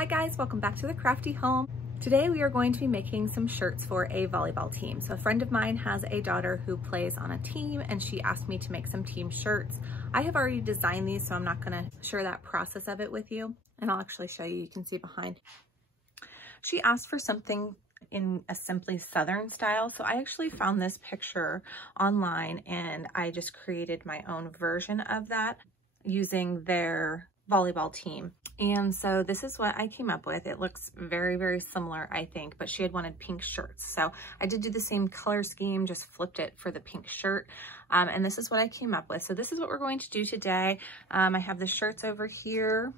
Hi guys, welcome back to the Crafty Home. Today we are going to be making some shirts for a volleyball team. So a friend of mine has a daughter who plays on a team and she asked me to make some team shirts. I have already designed these, so I'm not gonna share that process of it with you. And I'll actually show you, you can see behind. She asked for something in a simply Southern style. So I actually found this picture online and I just created my own version of that using their volleyball team. And so this is what I came up with. It looks very, very similar, I think, but she had wanted pink shirts. So I did do the same color scheme, just flipped it for the pink shirt. And this is what I came up with. So this is what we're going to do today. I have the shirts over here.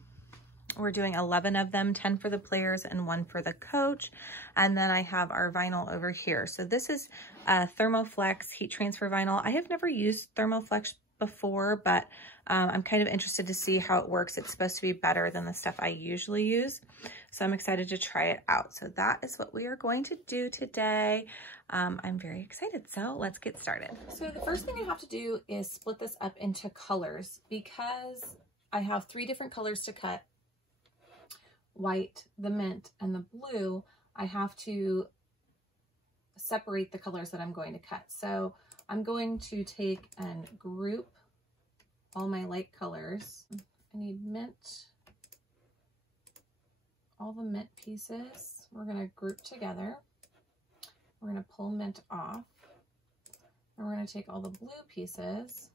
We're doing 11 of them, 10 for the players and 1 for the coach. And then I have our vinyl over here. So this is Thermoflex heat transfer vinyl. I have never used Thermoflex before, but I'm kind of interested to see how it works. It's supposed to be better than the stuff I usually use. So I'm excited to try it out. So that is what we are going to do today. I'm very excited. So let's get started. So the first thing I have to do is split this up into colors because I have 3 different colors to cut. White, the mint, and the blue. I have to separate the colors that I'm going to cut. So I'm going to take and group all my light colors. I need mint, all the mint pieces. We're going to group together. We're going to pull mint off. And we're going to take all the blue pieces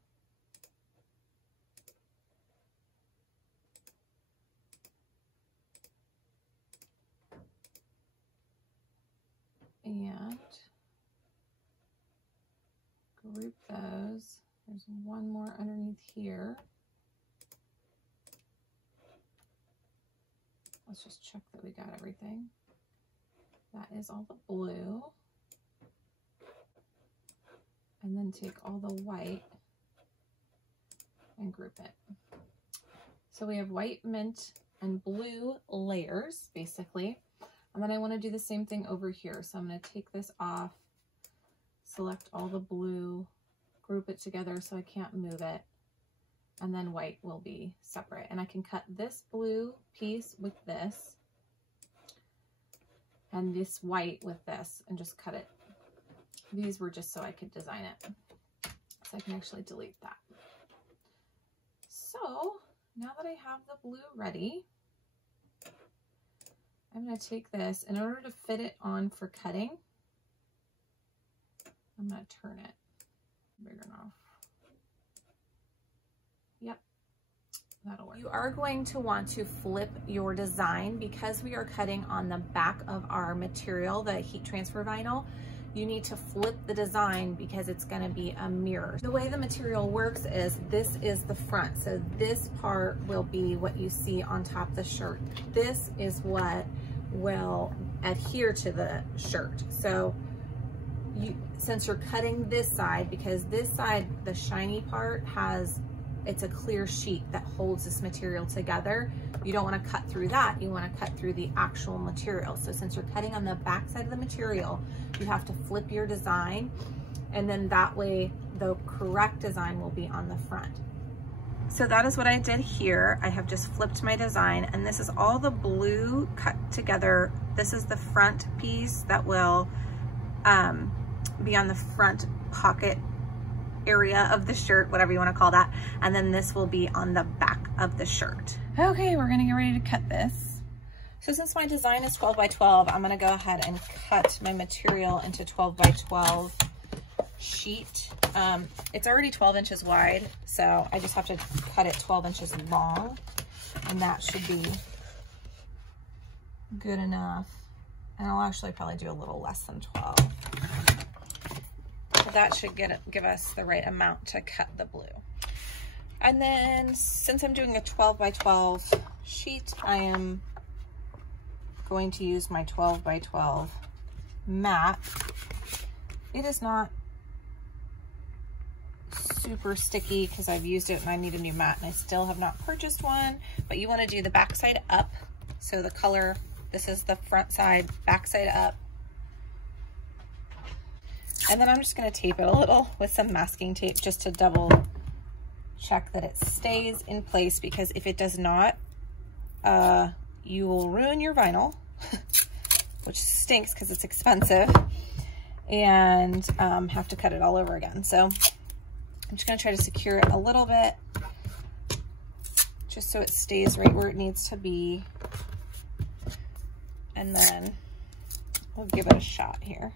and group those. There's one more underneath here. Let's just check that we got everything. That is all the blue. And then take all the white and group it. So we have white, mint, and blue layers, basically. And then I want to do the same thing over here. So I'm going to take this off, select all the blue, group it together so I can't move it, and then white will be separate. And I can cut this blue piece with this and this white with this and just cut it. These were just so I could design it. So I can actually delete that. So now that I have the blue ready, I'm going to take this. In order to fit it on for cutting, I'm going to turn it big enough. Yep, that'll work. You are going to want to flip your design because we are cutting on the back of our material, the heat transfer vinyl. You need to flip the design because it's going to be a mirror. The way the material works is this is the front. So this part will be what you see on top of the shirt. This is what will adhere to the shirt. So since you're cutting this side, because this side, the shiny part it's a clear sheet that holds this material together. You don't want to cut through that. You want to cut through the actual material. So since you're cutting on the back side of the material, you have to flip your design, and then that way the correct design will be on the front. So that is what I did here. I have just flipped my design, and this is all the blue cut together. This is the front piece that will be on the front pocket area of the shirt, whatever you want to call that. And then this will be on the back of the shirt. Okay, we're gonna get ready to cut this. So since my design is 12 by 12, I'm gonna go ahead and cut my material into 12 by 12 sheet. It's already 12 inches wide, so I just have to cut it 12 inches long, and that should be good enough. And I'll actually probably do a little less than 12. So that should give us the right amount to cut the blue. And then since I'm doing a 12 by 12 sheet, I am going to use my 12 by 12 mat. It is not super sticky because I've used it and I need a new mat, and I still have not purchased one. But you want to do the back side up. So the color, this is the front side, back side up. And then I'm just going to tape it a little with some masking tape just to double check that it stays in place, because if it does not, you will ruin your vinyl, which stinks because it's expensive, and have to cut it all over again. So I'm just gonna try to secure it a little bit just so it stays right where it needs to be. And then we'll give it a shot here.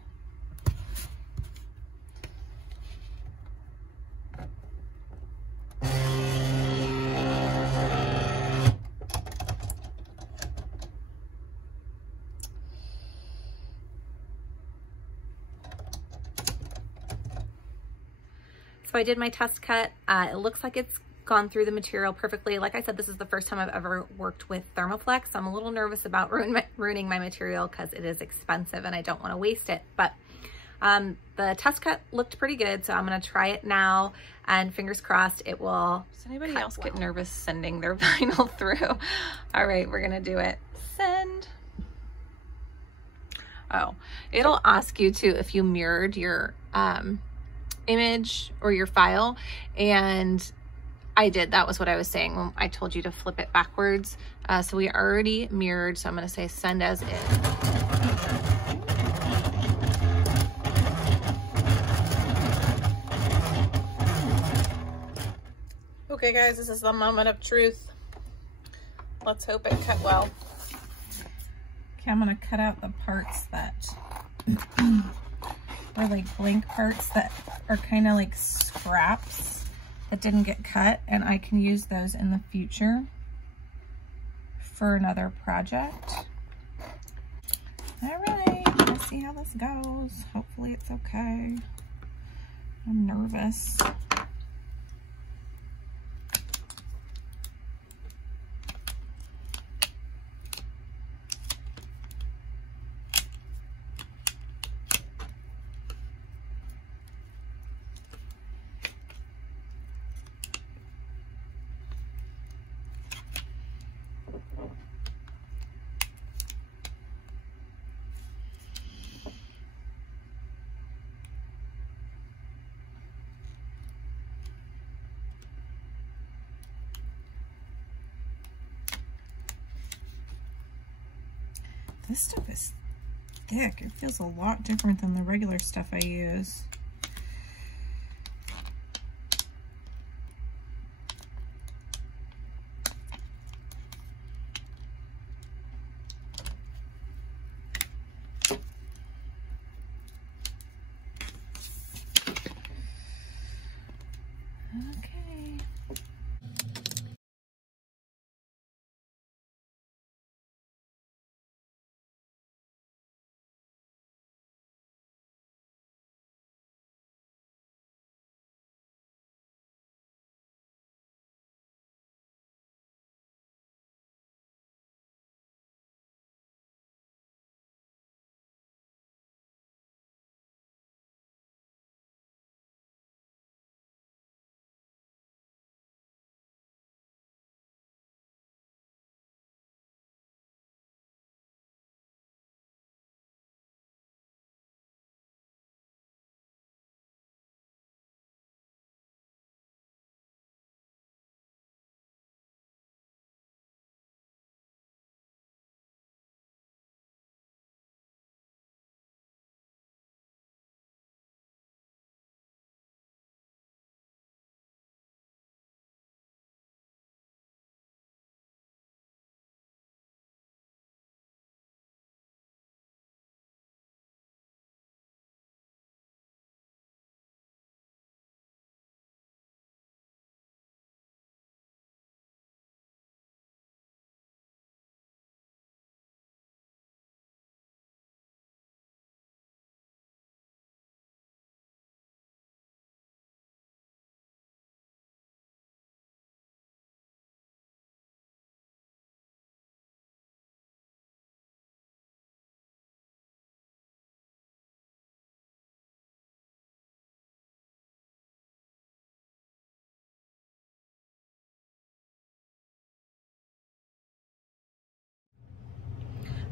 So I did my test cut. It looks like it's gone through the material perfectly. Like I said, this is the first time I've ever worked with Thermoflex. I'm a little nervous about ruining my material because it is expensive and I don't want to waste it. But the test cut looked pretty good, so I'm going to try it now, and fingers crossed it will. Does anybody else get nervous sending their vinyl through? All right, we're going to do it. Send. Oh, it'll ask you to, if you mirrored your image or your file, and I did. That was what I was saying when I told you to flip it backwards. So we already mirrored, so I'm going to say send as is. Okay guys, this is the moment of truth. Let's hope it cut well. Okay, I'm going to cut out the parts that are like blank parts that are kind of like scraps that didn't get cut, and I can use those in the future for another project. All right, let's see how this goes. Hopefully it's okay. I'm nervous. This stuff is thick. It feels a lot different than the regular stuff I use.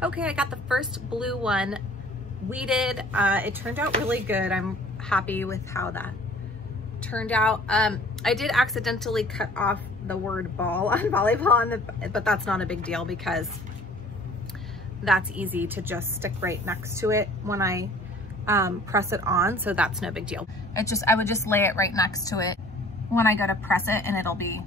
Okay, I got the first blue one weeded. It turned out really good. I'm happy with how that turned out. I did accidentally cut off the word ball on volleyball, but that's not a big deal because that's easy to just stick right next to it when I press it on, so that's no big deal. I would just lay it right next to it when I go to press it, and it'll be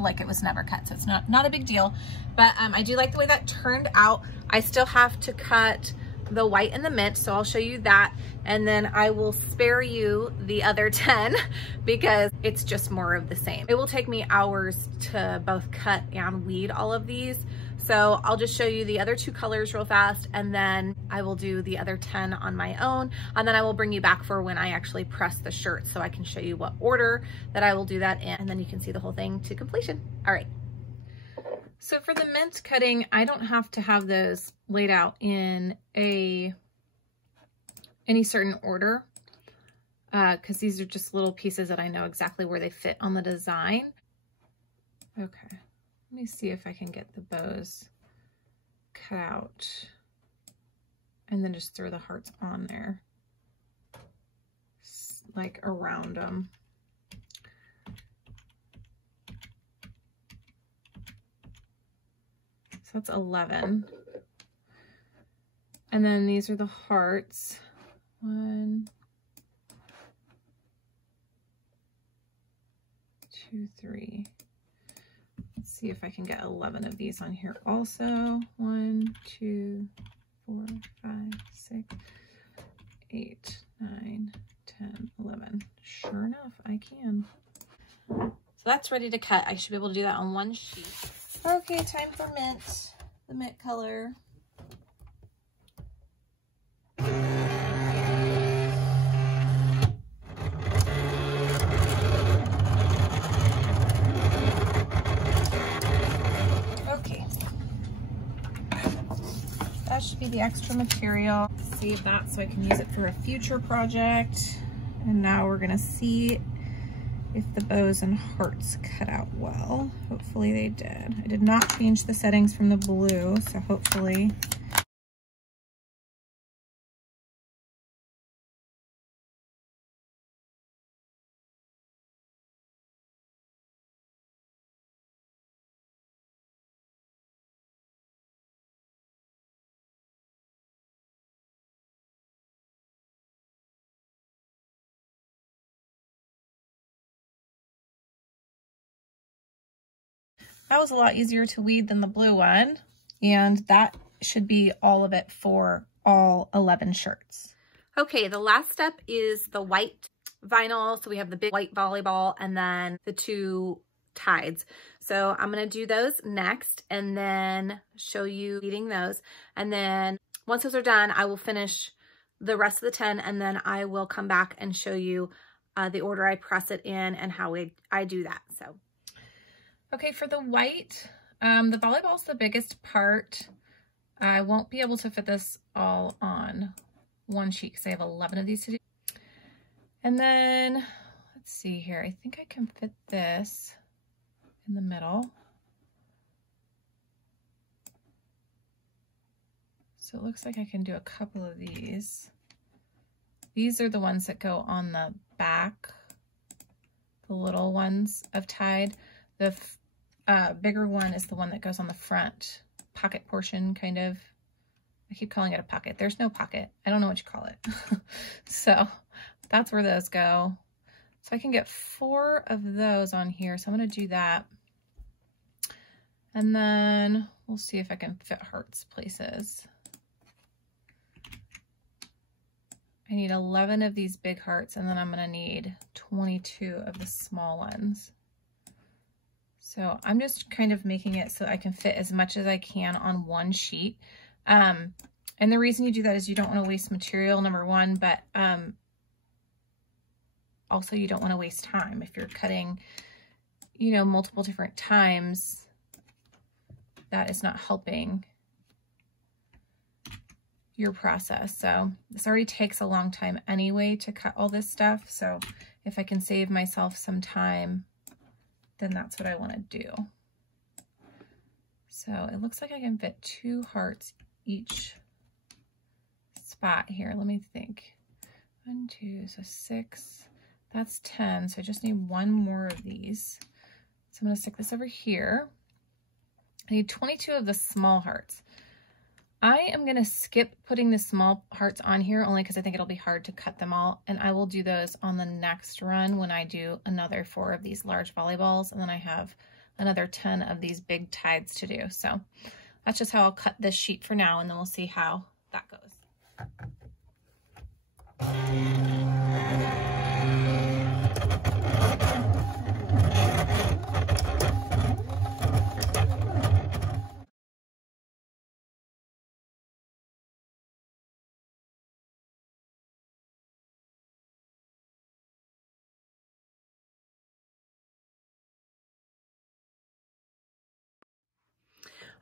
like it was never cut, so it's not a big deal. But I do like the way that turned out. I still have to cut the white and the mint, so I'll show you that, and then I will spare you the other 10 because it's just more of the same. It will take me hours to both cut and weed all of these, so I'll just show you the other 2 colors real fast, and then I will do the other 10 on my own, and then I will bring you back for when I actually press the shirt so I can show you what order that I will do that in, and then you can see the whole thing to completion. All right. So for the mint cutting, I don't have to have those laid out in any certain order because these are just little pieces that I know exactly where they fit on the design. Okay, let me see if I can get the bows cut out and then just throw the hearts on there, like around them. So that's 11. And then these are the hearts. 1, 2, 3. Let's see if I can get 11 of these on here also. 1, 2, 4, 5, 6, 8, 9, 10, 11. Sure enough, I can. So that's ready to cut. I should be able to do that on 1 sheet. Okay, time for mint, the mint color. Okay, that should be the extra material. Save that so I can use it for a future project. And now we're gonna see if the bows and hearts cut out well. Hopefully they did. I did not change the settings from the blue, so hopefully. That was a lot easier to weed than the blue one. And that should be all of it for all 11 shirts. Okay, the last step is the white vinyl. So we have the big white volleyball and then the 2 tides. So I'm gonna do those next and then show you weeding those. And then once those are done, I will finish the rest of the 10 and then I will come back and show you the order I press it in and how I do that. So. Okay, for the white, the volleyball's the biggest part. I won't be able to fit this all on 1 sheet because I have 11 of these to do. And then, let's see here. I think I can fit this in the middle. So it looks like I can do a couple of these. These are the ones that go on the back, the little ones of Tide. The bigger one is the one that goes on the front pocket portion, kind of. I keep calling it a pocket. There's no pocket. I don't know what you call it. So that's where those go. So I can get 4 of those on here. So I'm going to do that. And then we'll see if I can fit hearts places. I need 11 of these big hearts, and then I'm going to need 22 of the small ones. So I'm just kind of making it so I can fit as much as I can on 1 sheet. And the reason you do that is you don't want to waste material, number 1, but also you don't want to waste time. If you're cutting, you know, multiple different times, that is not helping your process. So this already takes a long time anyway to cut all this stuff. So if I can save myself some time, then that's what I want to do. So it looks like I can fit 2 hearts each spot here. Let me think. 1, 2, so 6. That's 10. So I just need 1 more of these. So I'm going to stick this over here. I need 22 of the small hearts. I am going to skip putting the small hearts on here only because I think it'll be hard to cut them all, and I will do those on the next run when I do another 4 of these large volleyballs, and then I have another 10 of these big tides to do. So that's just how I'll cut this sheet for now, and then we'll see how that goes.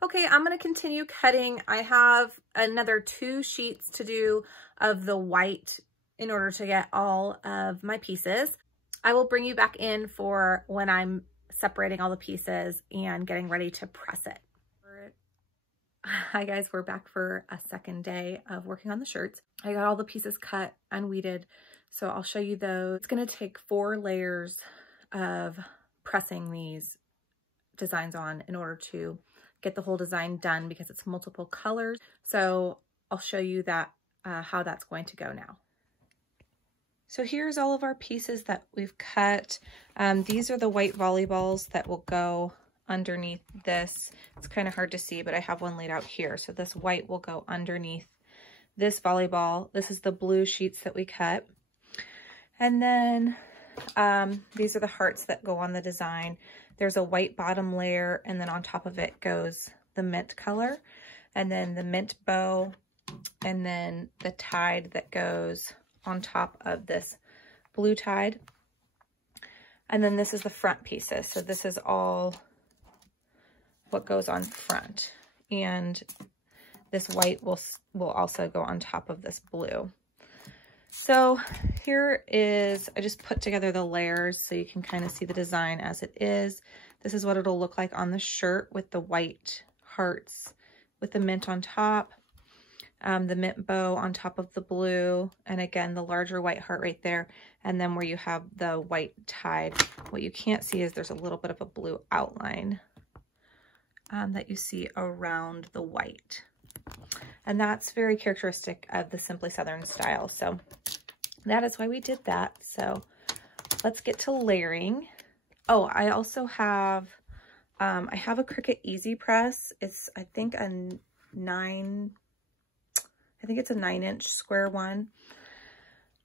Okay, I'm going to continue cutting. I have another 2 sheets to do of the white in order to get all of my pieces. I will bring you back in for when I'm separating all the pieces and getting ready to press it. Hi guys, we're back for a second day of working on the shirts. I got all the pieces cut and weeded, so I'll show you those. It's going to take 4 layers of pressing these designs on in order to get the whole design done because it's multiple colors. So I'll show you that how that's going to go now. So here's all of our pieces that we've cut. These are the white volleyballs that will go underneath this. It's kind of hard to see, but I have one laid out here. So this white will go underneath this volleyball. This is the blue sheets that we cut. And then these are the hearts that go on the design. There's a white bottom layer, and then on top of it goes the mint color, and then the mint bow, and then the tide that goes on top of this blue tide. And then this is the front pieces. So this is all what goes on front. And this white will also go on top of this blue. So here is, I just put together the layers so you can kind of see the design as it is. This is what it'll look like on the shirt with the white hearts with the mint on top, the mint bow on top of the blue, and again, the larger white heart right there. And then where you have the white tide, what you can't see is there's a little bit of a blue outline that you see around the white. And that's very characteristic of the Simply Southern style. So that is why we did that. So let's get to layering. Oh, I also have, I have a Cricut Easy Press. It's, I think it's a 9-inch square one.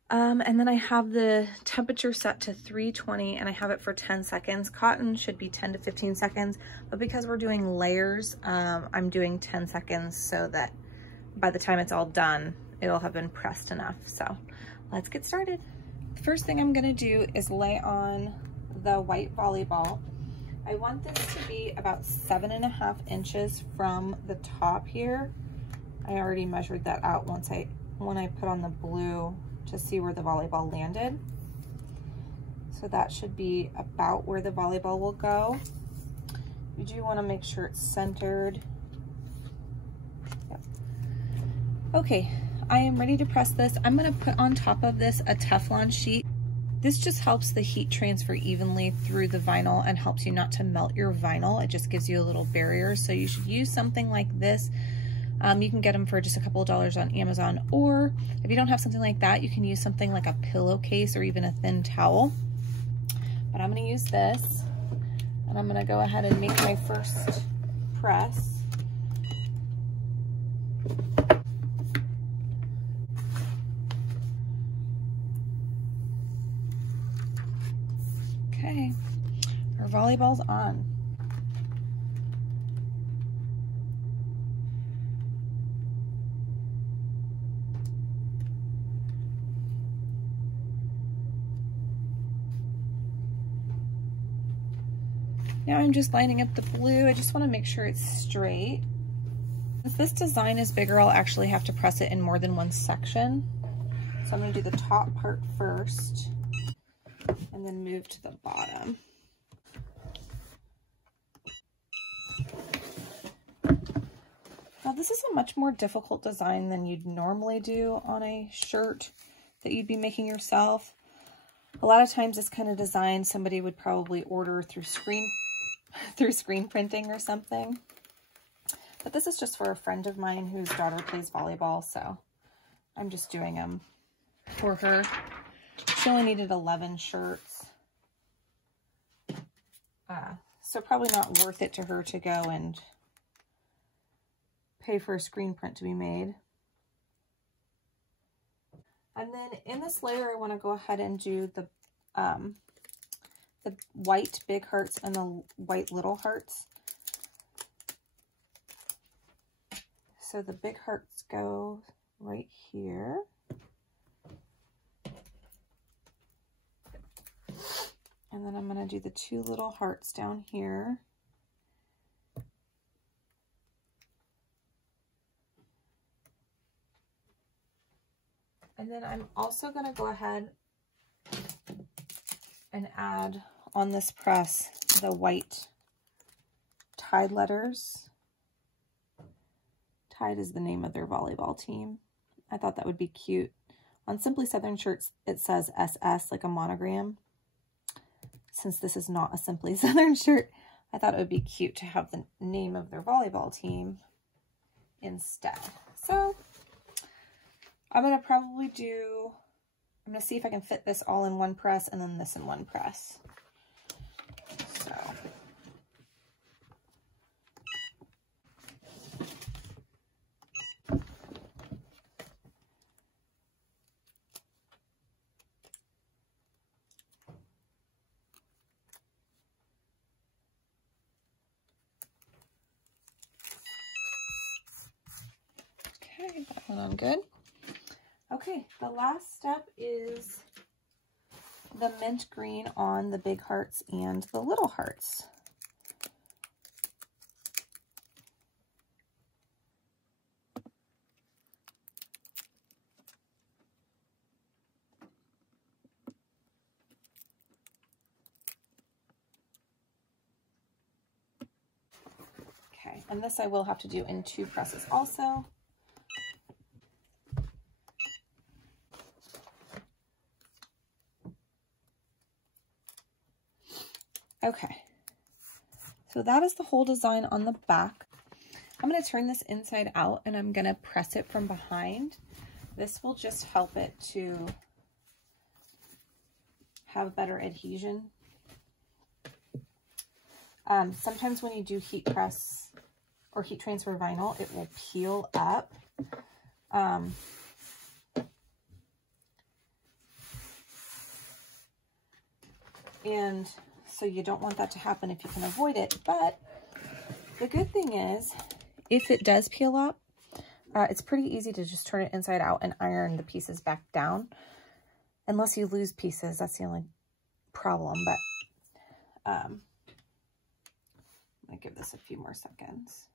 And then I have the temperature set to 320 and I have it for 10 seconds. Cotton should be 10 to 15 seconds, but because we're doing layers, I'm doing 10 seconds so that by the time it's all done, it'll have been pressed enough. So let's get started. The first thing I'm gonna do is lay on the white volleyball. I want this to be about 7.5 inches from the top here. I already measured that out when I put on the blue to see where the volleyball landed. So that should be about where the volleyball will go. You do want to make sure it's centered. Yep. Okay, I am ready to press this. I'm going to put on top of this a Teflon sheet. This just helps the heat transfer evenly through the vinyl and helps you not to melt your vinyl. It just gives you a little barrier. So you should use something like this. You can get them for just a couple of dollars on Amazon, or if you don't have something like that, you can use something like a pillowcase or even a thin towel. But I'm going to use this, and I'm going to go ahead and make my first press. Okay, our volleyball's on. Now I'm just lining up the blue. I just want to make sure it's straight. Since this design is bigger, I'll actually have to press it in more than one section. So I'm going to do the top part first and then move to the bottom. Now this is a much more difficult design than you'd normally do on a shirt that you'd be making yourself. A lot of times this kind of design somebody would probably order through screen printing or something. But this is just for a friend of mine whose daughter plays volleyball, so I'm just doing them for her. She only needed 11 shirts. So probably not worth it to her to go and pay for a screen print to be made. And then in this layer, I want to go ahead and do the white big hearts and the white little hearts. So the big hearts go right here. And then I'm going to do the 2 little hearts down here. And then I'm also going to go ahead and add on this press the white Tide letters. Tide is the name of their volleyball team. I thought that would be cute. On Simply Southern shirts, it says SS, like a monogram. Since this is not a Simply Southern shirt, I thought it would be cute to have the name of their volleyball team instead. So I'm going to probably do, I'm going to see if I can fit this all in one press and then this in one press. So. Okay, that one on good. Okay, the last step is the mint green on the big hearts and the little hearts. Okay, and this I will have to do in 2 presses also. Okay, so that is the whole design on the back. I'm going to turn this inside out and I'm going to press it from behind. This will just help it to have better adhesion. Sometimes when you do heat press or heat transfer vinyl, it will peel up. And so you don't want that to happen if you can avoid it. But the good thing is, if it does peel up, it's pretty easy to just turn it inside out and iron the pieces back down. Unless you lose pieces, that's the only problem. But I'm going to give this a few more seconds.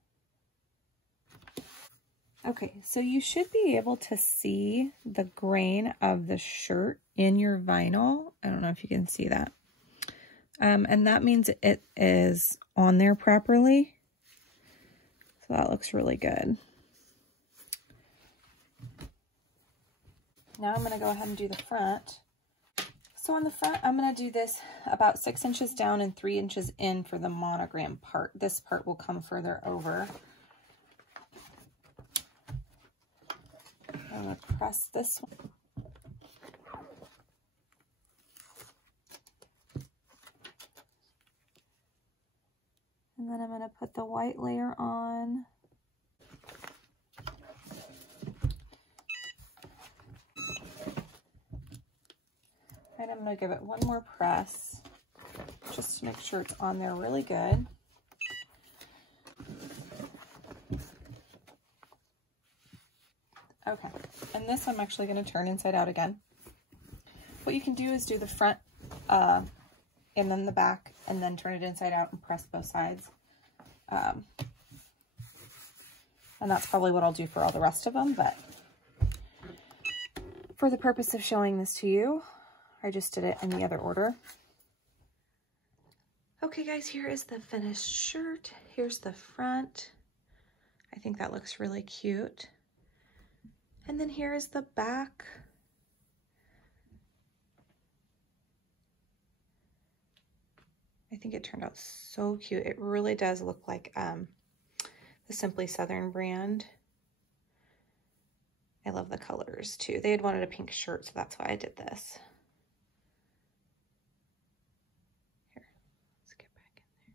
Okay, so you should be able to see the grain of the shirt in your vinyl. I don't know if you can see that. And that means it is on there properly. So that looks really good. Now I'm going to go ahead and do the front. So on the front, I'm going to do this about 6 inches down and 3 inches in for the monogram part. This part will come further over. I'm going to press this one. And then I'm going to put the white layer on. And I'm going to give it one more press just to make sure it's on there really good. Okay, and this I'm actually going to turn inside out again. What you can do is do the front and then the back, and then turn it inside out and press both sides. And that's probably what I'll do for all the rest of them, but for the purpose of showing this to you, I just did it in the other order. Okay guys, here is the finished shirt. Here's the front. I think that looks really cute. And then here is the back. I think it turned out so cute. It really does look like the Simply Southern brand. I love the colors too. They had wanted a pink shirt, so that's why I did this. Here, let's get back in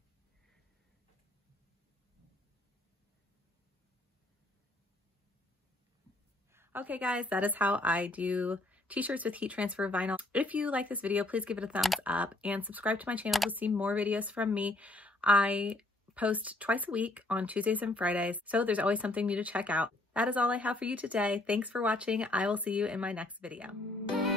there. Okay guys, that is how I do t-shirts with heat transfer vinyl. If you like this video, please give it a thumbs up and subscribe to my channel to see more videos from me. I post twice a week on Tuesdays and Fridays, so there's always something new to check out. That is all I have for you today. Thanks for watching. I will see you in my next video.